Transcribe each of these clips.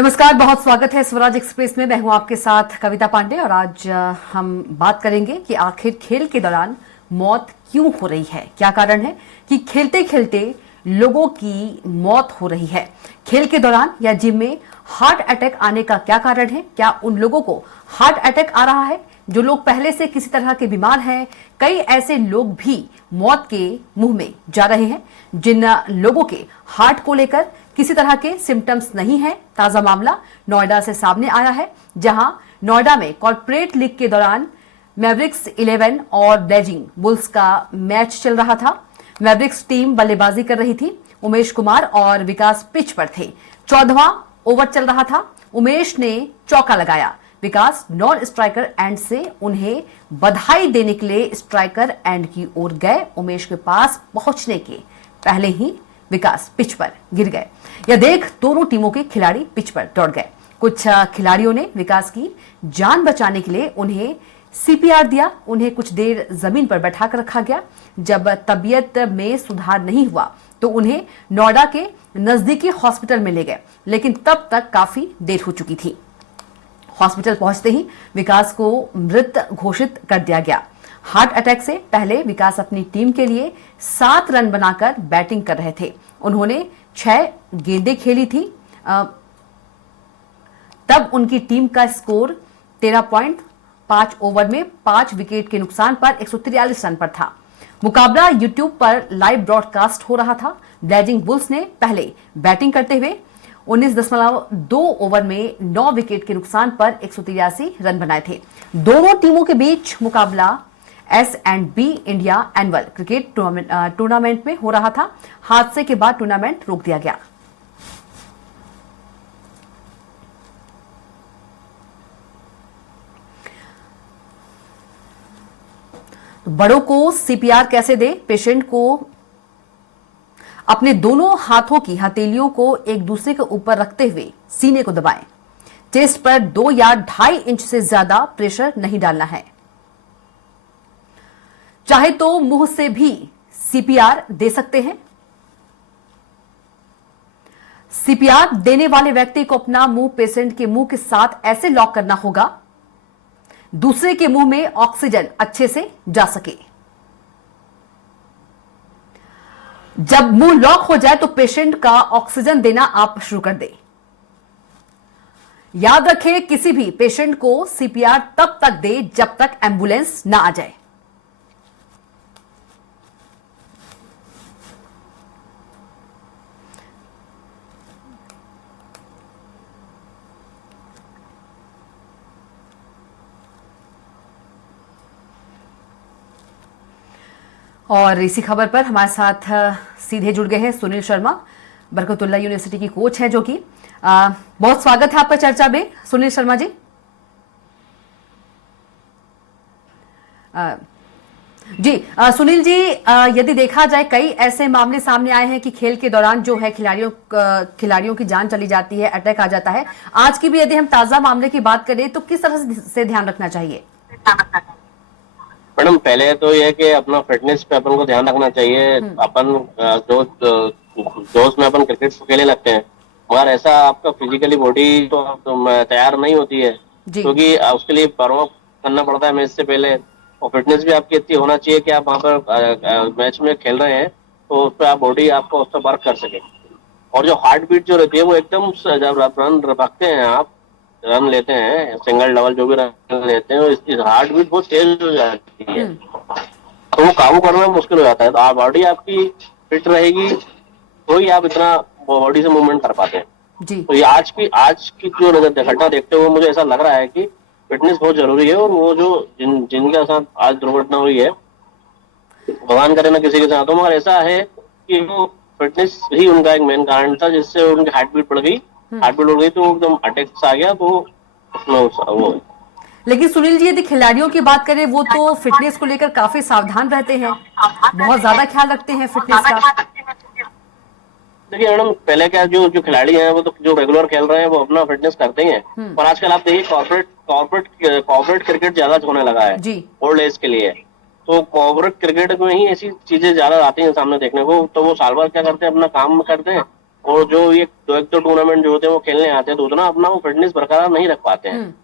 नमस्कार, बहुत स्वागत है स्वराज एक्सप्रेस में। मैं हूं आपके साथ कविता पांडे और आज हम बात करेंगे कि आखिर खेल के दौरान मौत क्यों हो रही है। क्या कारण है कि खेलते खेलते लोगों की मौत हो रही है। खेल के दौरान या जिम में हार्ट अटैक आने का क्या कारण है। क्या उन लोगों को हार्ट अटैक आ रहा है जो लोग पहले से किसी तरह के बीमार हैं। कई ऐसे लोग भी मौत के मुंह में जा रहे हैं जिन लोगों के हार्ट को लेकर किसी तरह के सिम्टम्स नहीं है। ताजा मामला नोएडा से सामने आया है, जहां नोएडा में कॉर्पोरेट लीग के दौरान मैवरिक्स 11 और ब्लेजिंग बुल्स का मैच चल रहा था। मैवरिक्स टीम बल्लेबाजी कर रही थी। उमेश कुमार और विकास पिच पर थे। 14वां ओवर चल रहा था। उमेश ने चौका लगाया। विकास नॉन स्ट्राइकर एंड से उन्हें बधाई देने के लिए स्ट्राइकर एंड की ओर गए। उमेश के पास पहुंचने के पहले ही विकास पिच पर गिर गए। यह देख दोनों टीमों के खिलाड़ी पिच पर दौड़ गए। कुछ खिलाड़ियों ने विकास की जान बचाने के लिए उन्हें सीपीआर दिया। उन्हें कुछ देर जमीन पर बैठाकर रखा गया। जब तबीयत में सुधार नहीं हुआ तो उन्हें नोएडा के नजदीकी हॉस्पिटल में ले गए, लेकिन तब तक काफी देर हो चुकी थी। हॉस्पिटल पहुंचते ही विकास को मृत घोषित कर दिया गया। हार्ट अटैक से पहले विकास अपनी टीम के लिए 7 रन बनाकर बैटिंग कर रहे थे। उन्होंने 6 गेंदें खेली थी। तब उनकी टीम का स्कोर 13.5 ओवर में 5 विकेट के नुकसान पर 143 रन पर था। मुकाबला यूट्यूब पर लाइव ब्रॉडकास्ट हो रहा था। ब्लेजिंग बुल्स ने पहले बैटिंग करते हुए 19.2 ओवर में 9 विकेट के नुकसान पर 183 रन बनाए थे। दोनों टीमों के बीच मुकाबला S&B India annual cricket tournament में हो रहा था। हादसे के बाद टूर्नामेंट रोक दिया गया। बड़ों को सीपीआर कैसे दे। पेशेंट को अपने दोनों हाथों की हथेलियों को एक दूसरे के ऊपर रखते हुए सीने को दबाएं। चेस्ट पर 2 या 2.5 इंच से ज्यादा प्रेशर नहीं डालना है। चाहे तो मुंह से भी सीपीआर दे सकते हैं। सीपीआर देने वाले व्यक्ति को अपना मुंह पेशेंट के मुंह के साथ ऐसे लॉक करना होगा दूसरे के मुंह में ऑक्सीजन अच्छे से जा सके। जब मुंह लॉक हो जाए तो पेशेंट का ऑक्सीजन देना आप शुरू कर दें। याद रखें, किसी भी पेशेंट को सीपीआर तब तक दे जब तक एंबुलेंस ना आ जाए। और इसी खबर पर हमारे साथ सीधे जुड़ गए हैं सुनील शर्मा, बरकतुल्ला यूनिवर्सिटी की कोच हैं, जो कि बहुत स्वागत है आपका चर्चा में सुनील शर्मा जी। सुनील जी, यदि देखा जाए कई ऐसे मामले सामने आए हैं कि खेल के दौरान जो है खिलाड़ियों की जान चली जाती है, अटैक आ जाता है। आज की भी यदि हम ताजा मामले की बात करें तो किस तरह से ध्यान रखना चाहिए? मैडम, पहले तो ये कि अपना फिटनेस पे अपन को ध्यान रखना चाहिए। अपन जोश में अपन क्रिकेट खेलने लगते हैं, मगर ऐसा आपका फिजिकली बॉडी तो तैयार नहीं होती है, क्योंकि उसके लिए वार्म अप करना पड़ता है मैच से पहले। और फिटनेस भी आपकी इतनी होना चाहिए कि आप वहाँ पर मैच में खेल रहे हैं तो उस पर आप बॉडी आपको उस पर वर्क कर सके। और जो हार्ट बीट जो रहती है वो एकदम, जब रन रखते हैं, आप रन लेते हैं, सिंगल डबल जो भी रन लेते हैं, इसकी हार्ट बीट बहुत तेज हो जाती है, तो वो काबू करना मुश्किल हो जाता है। तो आप बॉडी आपकी फिट रहेगी तो ही आप इतना बॉडी से मूवमेंट कर पाते हैं जी। तो ये आज की जो घटना देखते हुए मुझे ऐसा लग रहा है कि फिटनेस बहुत जरूरी है। और वो जो जिनके साथ आज दुर्घटना हुई है, भगवान करे ना किसी के साथ हो, मगर ऐसा है कि वो फिटनेस ही उनका एक मेन कारण था जिससे उनकी हार्ट बीट बढ़ गई। हार्ट बीट बढ़ गई तो एकदम अटैक आ गया। तो वो लेकिन सुनील जी, यदि खिलाड़ियों की बात करें, वो तो फिटनेस को लेकर काफी सावधान रहते हैं, बहुत ज्यादा ख्याल रखते हैं फिटनेस का। देखिए मैडम, पहले क्या जो खिलाड़ी हैं वो तो जो रेगुलर खेल रहे हैं वो अपना फिटनेस करते ही हैं, पर आजकल आप देखिए कॉर्पोरेट क्रिकेट ज्यादा होने लगा है जी, ओल्ड एज के लिए। तो कॉर्पोरेट क्रिकेट में ही ऐसी चीजें ज्यादा आती हैं सामने देखने को। तो वो साल भर क्या करते हैं, अपना काम करते हैं और जो ये एक तो टूर्नामेंट जो होते हैं वो खेलने आते हैं तो उतना अपना वो फिटनेस बरकरार नहीं रख पाते हैं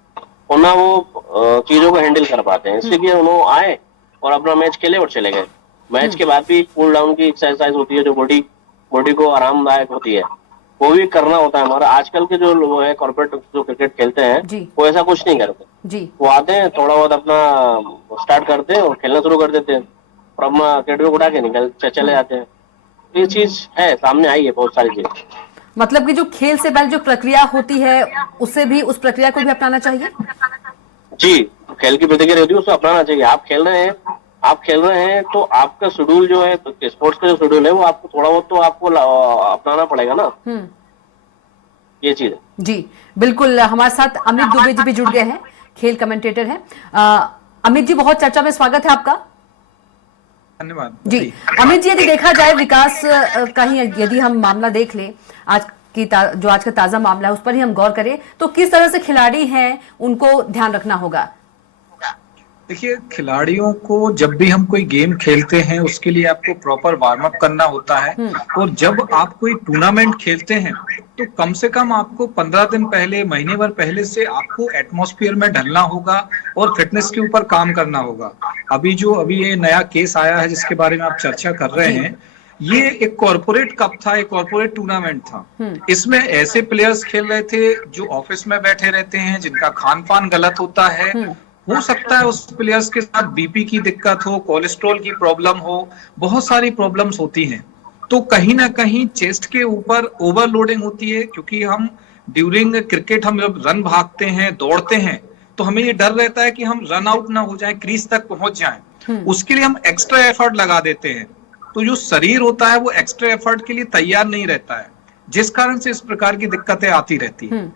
और ना वो चीजों को हैंडल कर पाते हैं, इसलिए उन्होंने आए और अपना मैच खेले और चले गए। मैच के बाद भी कूल डाउन की एक्सरसाइज होती है जो बॉडी बॉडी को आरामदायक होती है, वो भी करना होता है हमारा। आजकल के जो लोग हैं कॉर्पोरेट जो क्रिकेट खेलते हैं जी वो ऐसा कुछ नहीं करते। जी वो आते हैं थोड़ा बहुत अपना स्टार्ट करते हैं और खेलना शुरू कर देते हैं और अपना अकेडमी उठा के चले जाते हैं। ये चीज है, सामने आई है बहुत सारी चीज। मतलब कि जो खेल से पहले जो प्रक्रिया होती है उसे भी, उस प्रक्रिया को भी अपनाना चाहिए। जी, खेल की प्रतिक्रिया होती है उसको अपनाना चाहिए। आप खेल रहे हैं तो आपका शेड्यूल जो है, स्पोर्ट्स का जो शेड्यूल है वो आपको थोड़ा बहुत तो आपको अपनाना पड़ेगा ना। ये चीज है। जी बिल्कुल, हमारे साथ अमित दुबे जी भी जुड़ गए हैं, खेल कमेंटेटर हैं। अमित जी, बहुत चर्चा में स्वागत है आपका। धन्यवाद जी अमित जी, यदि देखा जाए विकास का ही यदि हम मामला देख लें, जो आज का ताजा मामला है उस पर ही हम गौर करें, तो किस तरह से खिलाड़ी हैं उनको ध्यान रखना होगा। देखिए, खिलाड़ियों को जब भी हम कोई गेम खेलते हैं उसके लिए आपको प्रॉपर वार्म अप करना होता है और जब आप कोई टूर्नामेंट खेलते हैं तो कम से कम आपको 15 दिन पहले, महीने भर पहले से आपको एटमॉस्फेयर में ढलना होगा और फिटनेस के ऊपर काम करना होगा। अभी ये नया केस आया है जिसके बारे में आप चर्चा कर रहे हैं, ये एक कॉर्पोरेट कप था, एक कॉर्पोरेट टूर्नामेंट था। इसमें ऐसे प्लेयर्स खेल रहे थे जो ऑफिस में बैठे रहते हैं, जिनका खान पान गलत होता है। हो सकता है उस प्लेयर्स के साथ बीपी की दिक्कत हो, कोलेस्ट्रॉल की प्रॉब्लम हो, बहुत सारी प्रॉब्लम्स होती हैं। तो कहीं ना कहीं चेस्ट के ऊपर ओवरलोडिंग होती है, क्योंकि हम ड्यूरिंग क्रिकेट हम जब रन भागते हैं, दौड़ते हैं, तो हमें ये डर रहता है कि हम रन आउट ना हो जाए, क्रीज तक पहुंच जाएं। उसके लिए हम एक्स्ट्रा एफर्ट लगा देते हैं। तो जो शरीर होता है वो एक्स्ट्रा एफर्ट के लिए तैयार नहीं रहता है, जिस कारण से इस प्रकार की दिक्कतें आती रहती है।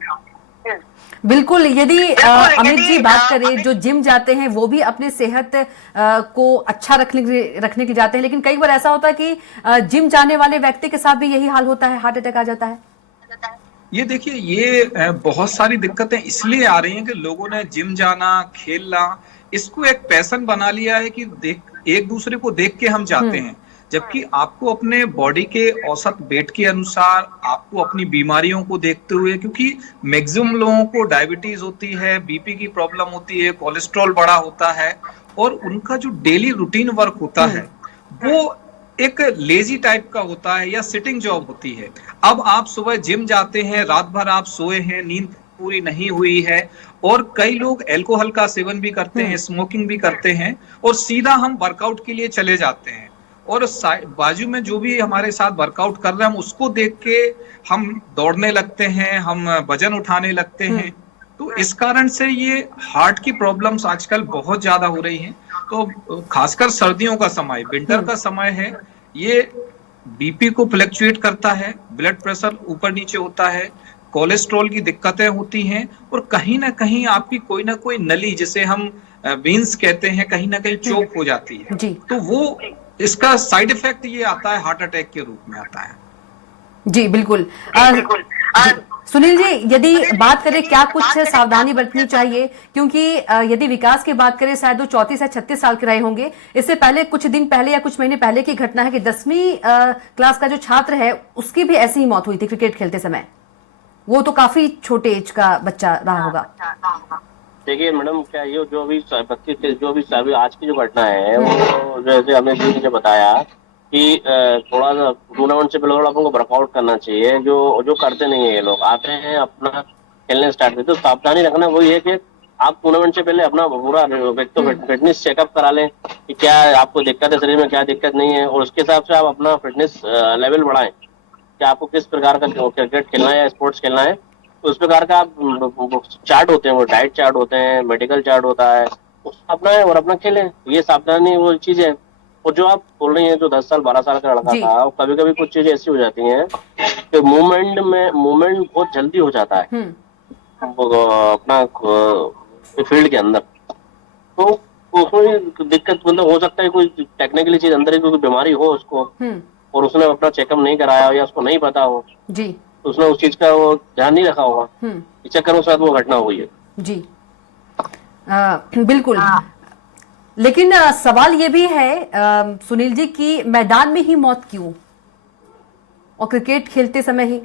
बिल्कुल, यदि अमित जी बात करें, जो जिम जाते हैं वो भी अपने सेहत को अच्छा रखने के लिए जाते हैं, लेकिन कई बार ऐसा होता है कि जिम जाने वाले व्यक्ति के साथ भी यही हाल होता है, हार्ट अटैक आ जाता है। ये देखिए, ये बहुत सारी दिक्कतें इसलिए आ रही हैं कि लोगों ने जिम जाना, खेलना, इसको एक पैशन बना लिया है कि एक दूसरे को देख के हम जाते हैं, जबकि आपको अपने बॉडी के औसत वेट के अनुसार, आपको अपनी बीमारियों को देखते हुए, क्योंकि मैक्सिमम लोगों को डायबिटीज होती है, बीपी की प्रॉब्लम होती है, कोलेस्ट्रॉल बढ़ा होता है और उनका जो डेली रूटीन वर्क होता है वो एक लेजी टाइप का होता है या सिटिंग जॉब होती है। अब आप सुबह जिम जाते हैं, रात भर आप सोए हैं, नींद पूरी नहीं हुई है, और कई लोग अल्कोहल का सेवन भी करते हैं, स्मोकिंग भी करते हैं, और सीधा हम वर्कआउट के लिए चले जाते हैं और बाजू में जो भी हमारे साथ वर्कआउट कर रहे हैं हम उसको देख के हम दौड़ने लगते हैं, हम वजन उठाने लगते हैं। तो इस कारण से ये हार्ट की प्रॉब्लम्स आजकल बहुत ज्यादा हो रही हैं। तो खासकर सर्दियों का समय, विंटर का समय है, ये बीपी को फ्लक्चुएट करता है, ब्लड प्रेशर ऊपर नीचे होता है, कोलेस्ट्रॉल की दिक्कतें होती हैं, और कहीं ना कहीं आपकी कोई ना कोई नली, जिसे हम वेन्स कहते हैं, कहीं ना कहीं चोक हो जाती है। तो वो इसका साइड इफेक्ट ये आता है, हार्ट अटैक के रूप में आता है। जी बिल्कुल। सुनील जी, यदि बात करें क्या कुछ सावधानी बरतनी चाहिए, क्योंकि यदि विकास की बात करें, शायद वो 34 या 36 साल के रहे होंगे। इससे पहले कुछ दिन पहले या कुछ महीने पहले की घटना है कि 10वीं क्लास का जो छात्र है उसकी भी ऐसी ही मौत हुई थी क्रिकेट खेलते समय। वो तो काफी छोटे एज का बच्चा रहा होगा। देखिए मैडम, क्या ये जो भी आज की जो घटना है वो जैसे हमने जी ने बताया कि थोड़ा सा टूर्नामेंट से पहले थोड़ा अपन को वर्कआउट करना चाहिए, जो करते नहीं है। ये लोग आते हैं अपना खेलने स्टार्ट करते, तो सावधानी रखना वही है कि आप टूर्नामेंट से पहले अपना पूरा फिटनेस चेकअप करा लें कि क्या आपको दिक्कत है, शरीर में क्या दिक्कत नहीं है, और उसके हिसाब से आप अपना फिटनेस लेवल बढ़ाएं कि आपको किस प्रकार का क्रिकेट खेलना है या स्पोर्ट्स खेलना है। तो उस प्रकार का आप चार्ट होते हैं, वो डाइट चार्ट होते हैं, मेडिकल चार्ट होता है, उसको अपनाएं और अपना खेलें। ये सावधानी वो चीज है। और जो आप बोल रही हैं, जो 10 साल 12 साल का लड़का था, कभी कभी कुछ चीजें ऐसी हो जाती हैं कि मूवमेंट बहुत जल्दी हो जाता है अपना फील्ड के अंदर। तो उसमें दिक्कत, मतलब हो सकता है कोई टेक्निकली चीज अंदर ही कोई बीमारी हो उसको, और उसने अपना चेकअप नहीं कराया या उसको नहीं पता हो जी, तो उसने उस चीज का वो ध्यान नहीं रखा होगा, इस चक्कर में शायद वो घटना हुई है। जी बिल्कुल। लेकिन सवाल ये भी है सुनील जी कि मैदान में ही मौत क्यों? और क्रिकेट खेलते समय ही?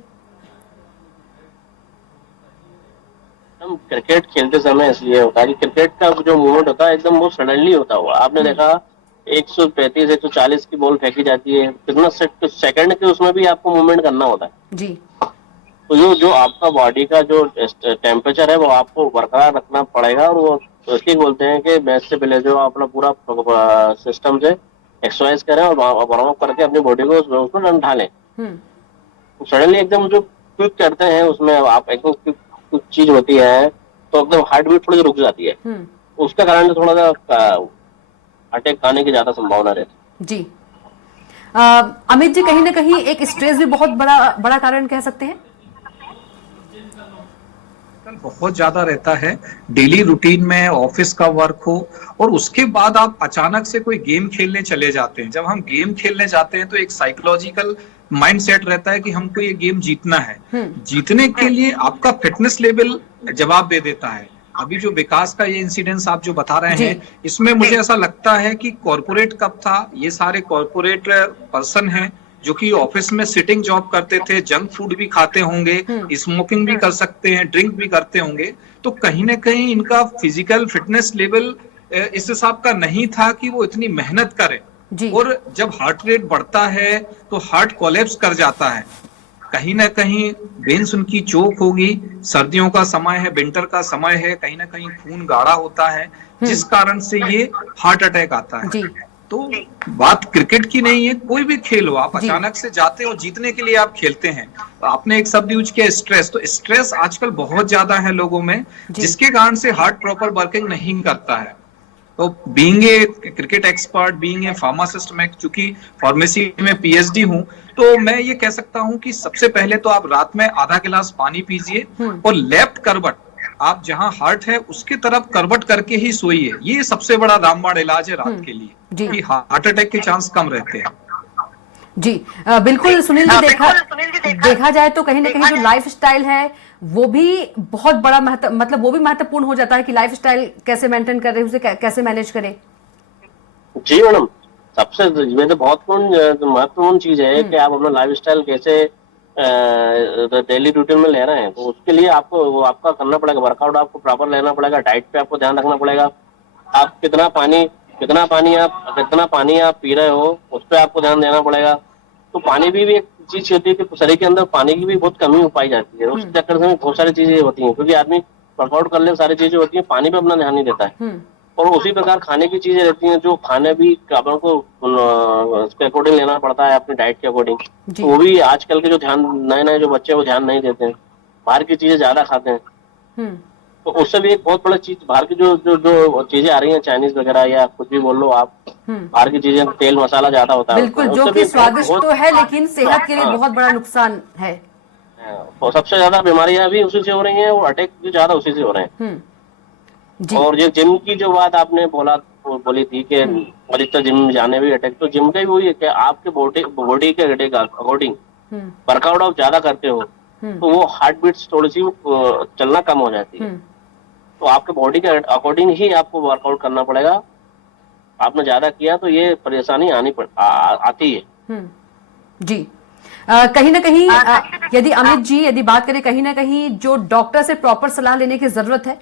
हम क्रिकेट खेलते समय इसलिए होता है कि क्रिकेट का जो मूवमेंट होता है एकदम वो सडनली होता हुआ, आपने देखा 135 140 की बॉल फेंकी जाती है, कितना सेकंड के उसमें भी आपको मूवमेंट करना होता है। जी। तो जो आपका बॉडी का जो टेम्परेचर है वो आपको बरकरार रखना पड़ेगा, और वो इसलिए बोलते हैं कि मैच से पहले जो अपना पूरा सिस्टम से एक्सरसाइज करें और वार्म अप करके अपनी बॉडी को उसमें ढालें। सडनली एकदम जो क्विक करते हैं उसमें आप एकदम कुछ चीज होती है तो एकदम हार्ट बीट थोड़ी रुक जाती है, उसके कारण थोड़ा सा अटैक आने की ज्यादा संभावना रहती है। जी। अमित जी, कहीं ना कहीं एक स्ट्रेस भी बहुत बड़ा कारण कह सकते हैं? बहुत ज्यादा रहता है, डेली रूटीन में ऑफिस का वर्क हो और उसके बाद आप अचानक से कोई गेम खेलने चले जाते हैं। जब हम गेम खेलने जाते हैं तो एक साइकोलॉजिकल माइंडसेट रहता है कि हमको ये गेम जीतना है। जीतने के लिए आपका फिटनेस लेवल जवाब दे देता है। अभी जो विकास का ये इंसिडेंस आप जो बता रहे हैं, इसमें मुझे ऐसा लगता है कि कॉर्पोरेट कब था, ये सारे कॉर्पोरेट पर्सन हैं जो कि ऑफिस में सिटिंग जॉब करते थे, जंक फूड भी खाते होंगे, स्मोकिंग भी कर सकते हैं, ड्रिंक भी करते होंगे, तो कहीं ना कहीं इनका फिजिकल फिटनेस लेवल इस हिसाब का नहीं था कि वो इतनी मेहनत करें। और जब हार्ट रेट बढ़ता है तो हार्ट कोलैप्स कर जाता है, कहीं ना कहीं वेन्स उनकी चोक होगी, सर्दियों का समय है, विंटर का समय है, कहीं ना कहीं खून गाढ़ा होता है, जिस कारण से ये हार्ट अटैक आता है। तो बात क्रिकेट की नहीं है, कोई भी खेल हो, आप अचानक से जाते हो, जीतने के लिए आप खेलते हैं। तो आपने एक शब्द यूज किया स्ट्रेस, तो स्ट्रेस आजकल बहुत ज्यादा है लोगों में, जिसके कारण से हार्ट प्रॉपर वर्किंग नहीं करता है। तो being a cricket expert, being a pharmacist, मैं चूंकि फार्मेसी में पीएचडी हूं, तो मैं ये कह सकता हूं कि सबसे पहले तो आप रात में आधा गिलास पानी पीजिए और लेफ्ट करवट, आप जहां हार्ट है उसकी तरफ करवट करके ही सोइए। ये सबसे बड़ा रामबाण इलाज है रात के लिए, कि हार्ट अटैक के चांस कम रहते हैं। जी बिल्कुल सुनील जी, देखा जाए तो कहीं ना कहीं जो लाइफ स्टाइल है वो भी बहुत बड़ा मतलब वो भी महत्वपूर्ण हो जाता है कि लाइफ स्टाइल कैसे मेंटेन कर रहे हैं, उसे कैसे मैनेज करें। जी मैडम, सबसे ये तो बहुत महत्वपूर्ण चीज है कि आप अपना लाइफ स्टाइल कैसे डेली रूटीन में ले रहे हैं। तो उसके लिए आपको वो आपका करना पड़ेगा, वर्कआउट आपको प्रॉपर लेना पड़ेगा, डाइट पे आपको ध्यान रखना पड़ेगा, आप कितना पानी आप पी रहे हो उस पर आपको ध्यान देना पड़ेगा। तो पानी भी एक चीज होती है कि शरीर के अंदर पानी की भी बहुत कमी पाई जाती है, उस चक्कर से बहुत सारी चीजें होती हैं, क्योंकि आदमी वर्कआउट कर ले सारी चीजें होती है, पानी पे अपना ध्यान नहीं देता है। और उसी प्रकार खाने की चीजें रहती हैं, जो खाने भी अपन को उसके अकॉर्डिंग लेना पड़ता है, अपनी डाइट के अकॉर्डिंग। तो वो भी आजकल के जो नए जो बच्चे वो ध्यान नहीं देते हैं, बाहर की चीजें ज्यादा खाते हैं। तो उससे भी एक बहुत बड़ा चीज, बाहर की जो चीजें आ रही हैं, चाइनीज वगैरह या कुछ भी बोल लो आप, बाहर की चीजें तेल मसाला ज्यादा होता है, बिल्कुल, जो कि स्वादिष्ट तो है लेकिन सेहत के लिए बहुत बड़ा नुकसान है। और सबसे ज्यादा बीमारियां भी उसी से हो रही हैं और अटैक भी ज्यादा उसी से हो रहे हैं। और ये जिम की जो बात आपने बोली थी कि अधिकतर जिम जाने भी अटैक, तो जिम का भी वही है कि आपके बॉडी के अकॉर्डिंग वर्कआउट आप ज्यादा करते हो तो वो हार्ट बीट्स थोड़ी सी चलना कम हो जाती है। तो आपके बॉडी के अकॉर्डिंग ही आपको वर्कआउट करना पड़ेगा। आपने ज्यादा किया तो ये परेशानी आती है। जी कहीं ना कहीं यदि अमित जी यदि बात करें, कहीं ना कहीं जो डॉक्टर से प्रॉपर सलाह लेने की जरूरत है,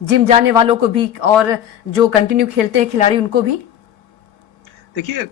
जिम जाने वालों को भी और जो कंटिन्यू खेलते हैं खिलाड़ी उनको भी। देखिए,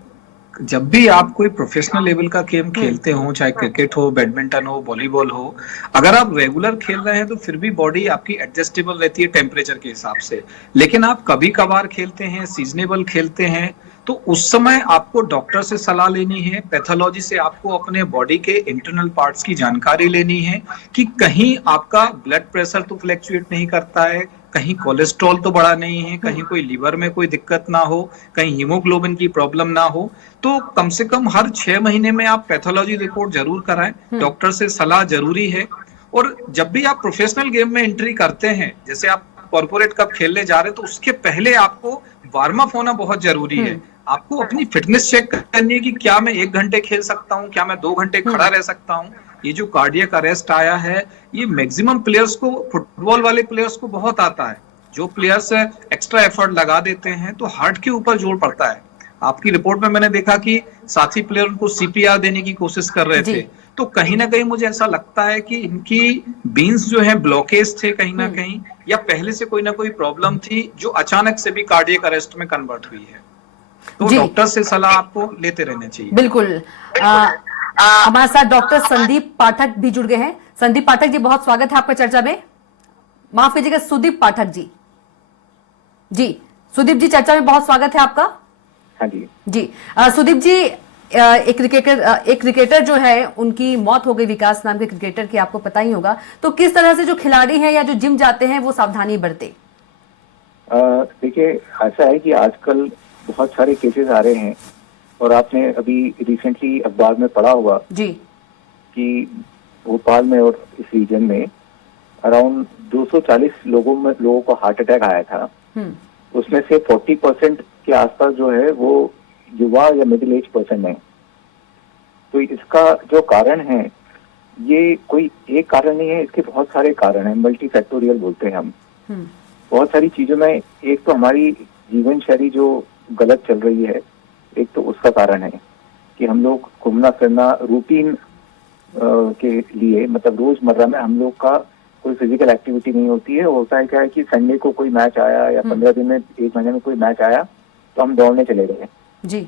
जब भी आप कोई प्रोफेशनल लेवल का गेम खेलते हो, चाहे क्रिकेट हो, बैडमिंटन हो, वॉलीबॉल हो, अगर आप रेगुलर खेल रहे हैं तो फिर भी बॉडी आपकी एडजस्टेबल रहती है टेम्परेचर के हिसाब से। लेकिन आप कभी कभार खेलते हैं, सीजनेबल खेलते हैं, तो उस समय आपको डॉक्टर से सलाह लेनी है, पैथोलॉजी से आपको अपने बॉडी के इंटरनल पार्ट्स की जानकारी लेनी है कि कहीं आपका ब्लड प्रेशर तो फ्लैक्चुएट नहीं करता है, कहीं कोलेस्ट्रॉल तो बढ़ा नहीं है, कहीं कोई लीवर में कोई दिक्कत ना हो, कहीं हीमोग्लोबिन की प्रॉब्लम ना हो। तो कम से कम हर 6 महीने में आप पैथोलॉजी रिपोर्ट जरूर कराएं, डॉक्टर से सलाह जरूरी है। और जब भी आप प्रोफेशनल गेम में एंट्री करते हैं, जैसे आप कॉर्पोरेट कप खेलने जा रहे हैं, तो उसके पहले आपको वार्म अप होना बहुत जरूरी है। आपको अपनी फिटनेस चेक करनी है कि क्या मैं 1 घंटे खेल सकता हूँ, क्या मैं 2 घंटे खड़ा रह सकता हूँ। ये जो कार्डियक अरेस्ट आया है, ये मैक्सिमम प्लेयर्स को, फुटबॉल वाले प्लेयर्स को बहुत आता है। जो प्लेयर्स एक्स्ट्रा एफर्ट लगा देते हैं तो हार्ट के ऊपर जोर पड़ता है। आपकी रिपोर्ट में मैंने देखा कि साथी प्लेयर उनको सीपीआर देने की कोशिश कर रहे थे, तो कहीं ना कहीं मुझे ऐसा लगता है कि इनकी बीन्स जो है ब्लॉकेज थे कहीं ना कहीं, या पहले से कोई ना कोई प्रॉब्लम थी जो अचानक से भी कार्डियक अरेस्ट में कन्वर्ट हुई है। तो जी डॉक्टर से सलाह आपको लेते रहना चाहिए। बिल्कुल। हमारे साथ डॉक्टर संदीप पाठक भी जुड़ गए हैं। संदीप पाठक जी, बहुत स्वागत है आपका चर्चा में। माफ कीजिएगा, सुदीप पाठक जी। जी सुदीप जी, चर्चा में बहुत स्वागत है आपका। हाँ जी जी सुदीप जी, एक क्रिकेटर जो है, उनकी मौत हो गई, विकास नाम के क्रिकेटर की, आपको पता ही होगा। तो किस तरह से जो खिलाड़ी हैं या जो जिम जाते हैं वो सावधानी बरते? देखिए, ऐसा है कि आजकल बहुत सारे केसेस आ रहे हैं और आपने अभी रिसेंटली अखबार में पढ़ा होगा जी कि भोपाल में और इस रीजन में अराउंड 240 लोगों को हार्ट अटैक आया था। उसमें से 40% के आसपास जो है वो युवा या मिडिल एज पर्सन है। तो इसका जो कारण है, ये कोई एक कारण नहीं है, इसके बहुत सारे कारण हैं। मल्टी फैक्टोरियल बोलते हैं हम। बहुत सारी चीजों में, एक तो हमारी जीवन शैली जो गलत चल रही है, एक तो उसका कारण है कि हम लोग घूमना फिरना रूटीन के लिए, मतलब रोजमर्रा में हम लोग का कोई फिजिकल एक्टिविटी नहीं होती है। होता है क्या है कि संडे को कोई मैच आया या 15 दिन में, 1 महीने में कोई मैच आया तो हम दौड़ने चले गए जी।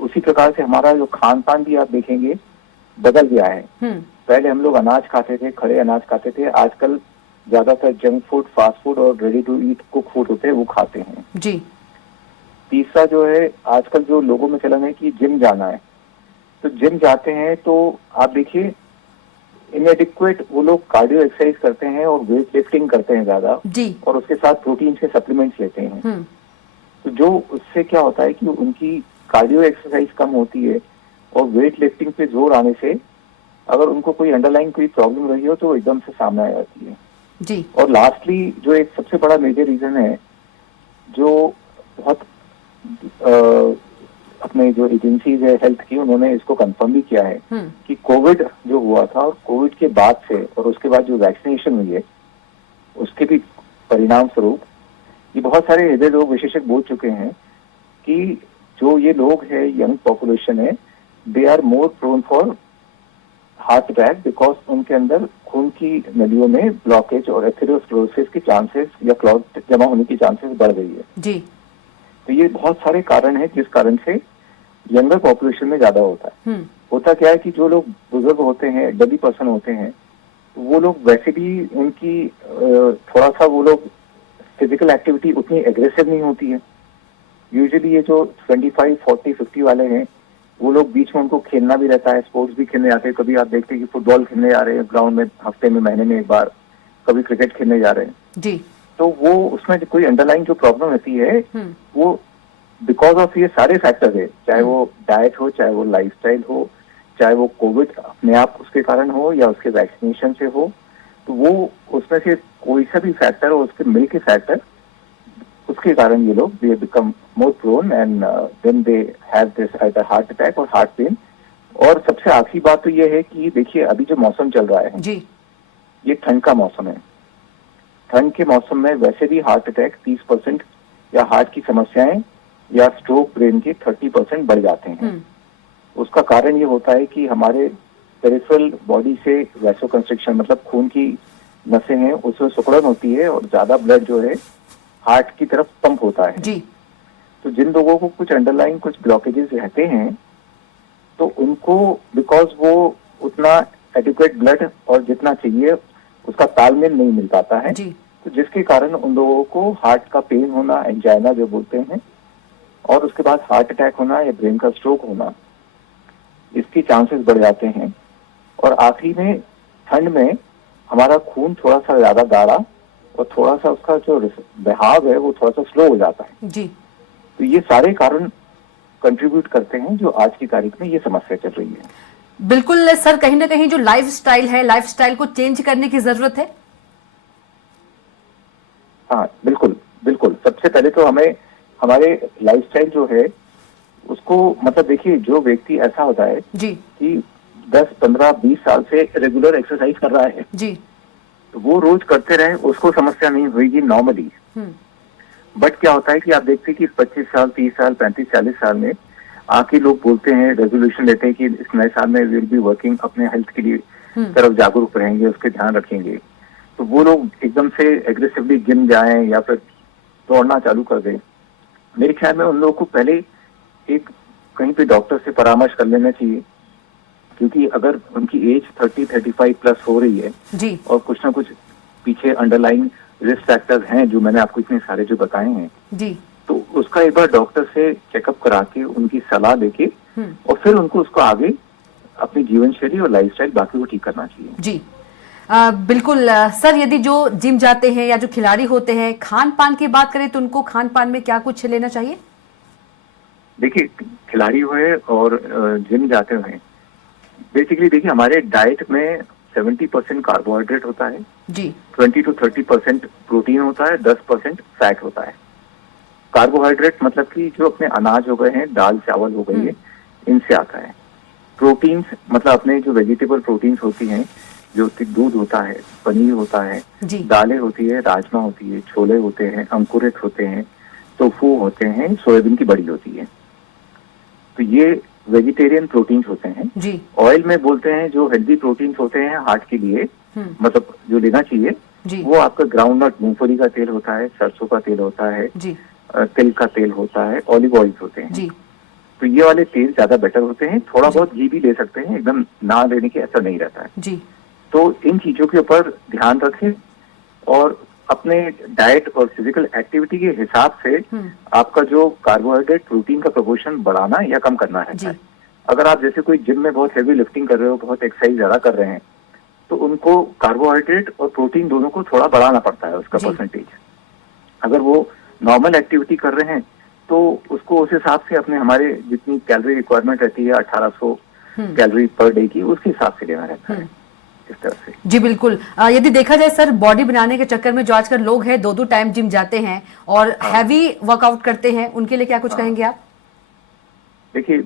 उसी प्रकार से हमारा जो खान पान भी आप देखेंगे बदल गया है। पहले हम लोग अनाज खाते थे, खड़े अनाज खाते थे। आजकल ज्यादातर जंक फूड, फास्ट फूड और ready to eat cook food होते हैं, वो खाते हैं जी। तीसरा जो है, आजकल जो लोगों में चलन है कि जिम जाना है, तो जिम जाते हैं तो आप देखिए इनएडिक्वेट वो लोग कार्डियो एक्सरसाइज करते हैं और वेट लिफ्टिंग करते हैं ज्यादा जी। और उसके साथ प्रोटीन के सप्लीमेंट्स लेते हैं। तो जो उससे क्या होता है कि उनकी कार्डियो एक्सरसाइज कम होती है और वेट लिफ्टिंग पे जोर आने से अगर उनको कोई अंडरलाइन कोई प्रॉब्लम रही हो तो एकदम से सामने आ जाती है जी। और लास्टली जो एक सबसे बड़ा मेजर रीजन है, जो बहुत अपने जो एजेंसीज है हेल्थ की, उन्होंने इसको कंफर्म भी किया है कि कोविड जो हुआ था और कोविड के बाद से और उसके बाद जो वैक्सीनेशन हुई है उसके भी परिणाम स्वरूप ये बहुत सारे हृदय रोग विशेषज्ञ बोल चुके हैं कि जो ये लोग है, यंग पॉपुलेशन है, they are more prone for heart attack because उनके अंदर खून की नलियों में ब्लॉकेज और एथेरोस्क्लेरोसिस के चांसेस या क्लॉट जमा होने की चांसेस बढ़ गई है जी। तो ये बहुत सारे कारण हैं जिस कारण से यंगर पॉपुलेशन में ज्यादा होता है। होता क्या है कि जो लोग बुजुर्ग होते हैं, एल्डरली पर्सन होते हैं, वो लोग वैसे भी उनकी थोड़ा सा वो लोग फिजिकल एक्टिविटी उतनी एग्रेसिव नहीं होती है। यूजुअली ये जो 25, 40, 50 वाले हैं, वो लोग बीच में उनको खेलना भी रहता है, स्पोर्ट्स भी खेलने जाते हैं। कभी आप देखते हैं कि फुटबॉल खेलने जा रहे हैं ग्राउंड में हफ्ते में, महीने में एक बार, कभी क्रिकेट खेलने जा रहे हैं जी। तो वो उसमें कोई अंडरलाइन जो प्रॉब्लम रहती है वो बिकॉज ऑफ ये सारे फैक्टर है, चाहे वो डाइट हो, चाहे वो लाइफस्टाइल हो, चाहे वो कोविड अपने आप उसके कारण हो या उसके वैक्सीनेशन से हो, तो वो उसमें से कोई सा भी फैक्टर हो, उसके मिल के फैक्टर, उसके कारण ये लोग they become more prone and then they have this either heart attack और हार्ट पेन। और सबसे आखिरी बात तो ये है कि देखिए अभी जो मौसम चल रहा है जी। ये ठंड का मौसम है। ठंड के मौसम में वैसे भी हार्ट अटैक 30% या हार्ट की समस्याएं या स्ट्रोक ब्रेन के 30% बढ़ जाते हैं। उसका कारण ये होता है कि हमारे पेरिफेरल बॉडी से वैसोकंस्ट्रिक्शन, मतलब खून की नसें हैं, उसमें सिकुड़न होती है और ज्यादा ब्लड जो है हार्ट की तरफ पंप होता है जी। तो जिन लोगों को कुछ अंडरलाइन कुछ ब्लॉकेजेस रहते हैं तो उनको बिकॉज वो उतना एडिक्वेट ब्लड और जितना चाहिए उसका तालमेल नहीं मिल पाता है जी। तो जिसके कारण उन लोगों को हार्ट का पेन होना, एंजाइना जो बोलते हैं, और उसके बाद हार्ट अटैक होना या ब्रेन का स्ट्रोक होना, इसकी चांसेस बढ़ जाते हैं। और आखिरी में ठंड में हमारा खून थोड़ा सा ज्यादा गाढ़ा और थोड़ा सा उसका जो बहाव है वो थोड़ा सा स्लो हो जाता है जी। तो ये सारे कारण कंट्रीब्यूट करते हैं जो आज की तारीख में ये समस्या चल रही है। बिल्कुल सर, कहीं ना कहीं जो लाइफस्टाइल है, लाइफस्टाइल को चेंज करने की जरूरत है। हाँ बिल्कुल बिल्कुल। सबसे पहले तो हमें हमारे लाइफस्टाइल जो है उसको, मतलब देखिए जो व्यक्ति ऐसा होता है जी कि 10, 15, 20 साल से रेगुलर एक्सरसाइज कर रहा है जी। तो वो रोज करते रहे, उसको समस्या नहीं होगी नॉर्मली। बट क्या होता है कि आप देखते हैं कि 25 साल, 30 साल, 35, 40 साल में आके लोग बोलते हैं, रेजोल्यूशन लेते हैं कि इस नए साल में विल बी वर्किंग, अपने हेल्थ के लिए तरफ जागरूक रहेंगे, उसके ध्यान रखेंगे, तो वो लोग एकदम से एग्रेसिवली जिम जाएं या फिर दौड़ना चालू कर दें। मेरे ख्याल में उन लोगों को पहले एक कहीं पे डॉक्टर से परामर्श कर लेना चाहिए, क्योंकि अगर उनकी एज 30-35 प्लस हो रही है जी और कुछ ना कुछ पीछे अंडरलाइंग रिस्क फैक्टर्स हैं जो मैंने आपको इतने सारे जो बताए हैं, जी तो उसका एक बार डॉक्टर से चेकअप करा के उनकी सलाह लेके और फिर उनको उसको आगे अपनी जीवन शैली और लाइफस्टाइल बाकी को ठीक करना चाहिए। जी बिल्कुल सर, यदि जो जिम जाते हैं या जो खिलाड़ी होते हैं, खान पान की बात करें तो उनको खान पान में क्या कुछ लेना चाहिए? देखिए, खिलाड़ी हुए और जिम जाते हुए बेसिकली देखिए हमारे डाइट में 70% कार्बोहाइड्रेट होता है जी 20 to 30% प्रोटीन होता है, 10% फैट होता है। कार्बोहाइड्रेट मतलब कि जो अपने अनाज हो गए हैं, दाल चावल हो गई है, इनसे आता है। प्रोटीन्स मतलब अपने जो वेजिटेबल प्रोटीन्स होती हैं, जो दूध होता है, पनीर होता है, जी दालें होती है, राजमा होती है, छोले होते हैं, अंकुरित होते हैं, टोफू होते हैं, सोयाबीन की बड़ी होती है। तो ये वेजिटेरियन प्रोटीन्स होते हैं। जी ऑयल में बोलते हैं जो हेल्दी प्रोटीन्स होते हैं हार्ट के लिए, मतलब जो लेना चाहिए, जी वो आपका ग्राउंड नट मूंगफली का तेल होता है, सरसों का तेल होता है, जी तिल का तेल होता है, ऑलिव ऑयल होते हैं। जी तो ये वाले तेल ज्यादा बेटर होते हैं। थोड़ा बहुत घी भी ले सकते हैं, एकदम ना लेने की ऐसा नहीं रहता है। जी तो इन चीजों के ऊपर ध्यान रखें और अपने डाइट और फिजिकल एक्टिविटी के हिसाब से आपका जो कार्बोहाइड्रेट प्रोटीन का प्रोपोर्शन बढ़ाना या कम करना जी है। अगर आप जैसे कोई जिम में बहुत हैवी लिफ्टिंग कर रहे हो, बहुत एक्सरसाइज ज्यादा कर रहे हैं, तो उनको कार्बोहाइड्रेट और प्रोटीन दोनों को थोड़ा बढ़ाना पड़ता है उसका जी। परसेंटेज। अगर वो नॉर्मल एक्टिविटी कर रहे हैं तो उसको उस हिसाब से अपने हमारे जितनी कैलोरी रिक्वायरमेंट रहती है 1800 कैलोरी पर डे की, उसके हिसाब से लेना रहता है इस तरह से। जी बिल्कुल। यदि देखा जाए सर, बॉडी बनाने के चक्कर में जो आजकल लोग हैं 2-2 टाइम जिम जाते हैं और हैवी वर्कआउट करते हैं, उनके लिए क्या कुछ कहेंगे आप? देखिए,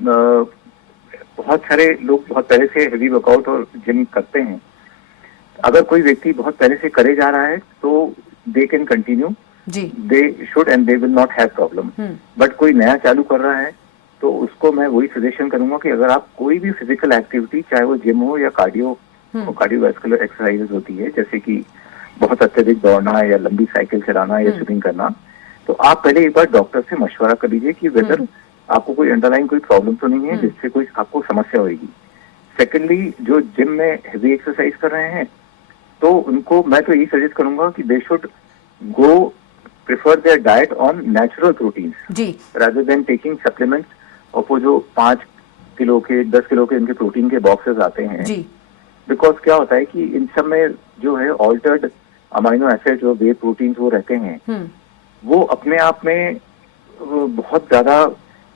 बहुत सारे लोग बहुत पहले से हेवी वर्कआउट और जिम करते हैं। अगर कोई व्यक्ति बहुत पहले से करे जा रहा है तो दे कैन कंटिन्यू, जी they should and they will not have problem. But कोई नया चालू कर रहा है तो उसको मैं वही सजेशन करूंगा कि अगर आप कोई भी फिजिकल एक्टिविटी, चाहे वो जिम हो या कार्डियोवैस्कुलर एक्सरसाइजेज होती है, जैसे कि बहुत अत्यधिक दौड़ना या लंबी साइकिल चलाना या स्विमिंग करना, तो आप पहले एक बार डॉक्टर से मशवरा कर लीजिए कि वेदर आपको कोई अंडरलाइन कोई प्रॉब्लम तो नहीं है जिससे कोई आपको समस्या होगी। सेकेंडली, जो जिम में हेवी एक्सरसाइज कर रहे हैं तो उनको मैं तो यही सजेस्ट करूंगा कि they should go prefer their diet on natural proteins जी रादर देन टेकिंग सप्लीमेंट्स। और वो जो 5 किलो के 10 किलो के इनके प्रोटीन के बॉक्सेस आते हैं, जी बिकॉज क्या होता है कि इन सब में जो है ऑल्टर्ड अमाइनो एसिड जो वे प्रोटीन्स वो रहते हैं, वो अपने आप में बहुत ज्यादा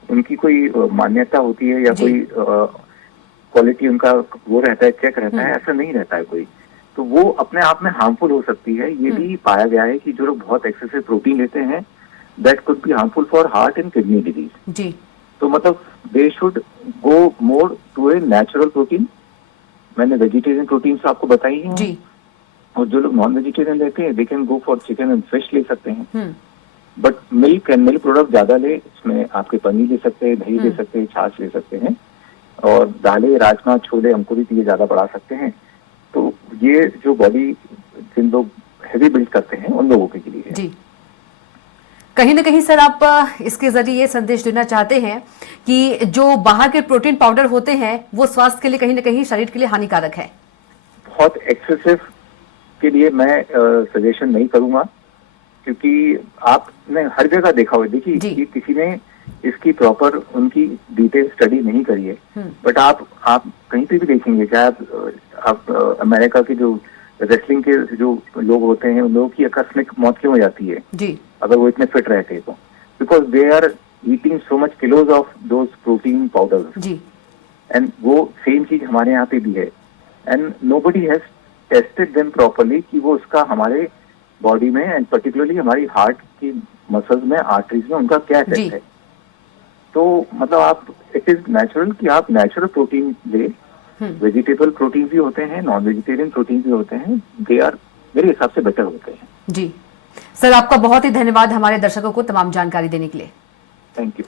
उनकी कोई मान्यता होती है या जी। कोई क्वालिटी उनका वो रहता है, चेक रहता है, ऐसा नहीं रहता है कोई। तो वो अपने आप में हार्मफुल हो सकती है। ये भी पाया गया है कि जो लोग बहुत एक्सेसिव प्रोटीन लेते हैं, that could be harmful for heart and kidney disease. जी तो मतलब they should go more to a natural protein. मैंने वेजिटेरियन प्रोटीन आपको बताई है, जी और जो लोग नॉन वेजिटेरियन लेते हैं they can go for chicken and fish ले सकते हैं। But milk and milk product ज्यादा ले, इसमें आपके पनीर ले सकते हैं, दही ले सकते हैं, छाछ ले सकते हैं, और दालें, राजमा, छोले, अंकुरित ये ज्यादा बढ़ा सकते हैं। तो ये जो बॉडी जिन लोग हैवी बिल्ड करते हैं उन लोगों के लिए है। जी कहीं ना कहीं सर, आप इसके जरिए ये संदेश देना चाहते हैं कि जो बाहर के प्रोटीन पाउडर होते हैं वो स्वास्थ्य के लिए कहीं ना कहीं शरीर के लिए हानिकारक है। बहुत एक्सेसिव के लिए मैं सजेशन नहीं करूंगा, क्योंकि आपने हर जगह देखा हुआ, देखिए कि किसी ने इसकी प्रॉपर उनकी डिटेल स्टडी नहीं करी है। बट आप कहीं पे भी देखेंगे, चाहे आप अमेरिका के जो रेसलिंग के जो लोग होते हैं, उन लोगों की आकस्मिक मौत क्यों हो जाती है जी अगर वो इतने फिट रहते तो? Because they are eating so much kilos of those protein powders. जी एंड वो सेम चीज हमारे यहाँ पे भी है, and nobody has tested them properly कि वो उसका हमारे बॉडी में एंड पर्टिकुलरली हमारी हार्ट की मसल्स में, आर्टरीज में उनका क्या इफेक्ट है। तो मतलब आप, इट इज नेचुरल कि आप नेचुरल प्रोटीन ले। वेजिटेबल प्रोटीन भी होते हैं, नॉन वेजिटेरियन प्रोटीन भी होते हैं, दे आर मेरे हिसाब से बेटर होते हैं। जी सर, आपका बहुत ही धन्यवाद हमारे दर्शकों को तमाम जानकारी देने के लिए। Thank you.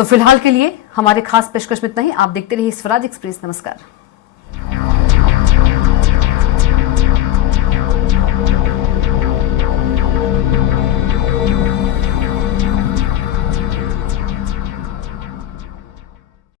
तो फिलहाल के लिए हमारे खास पेशकश में इतना ही। आप देखते रहिए स्वराज एक्सप्रेस। नमस्कार।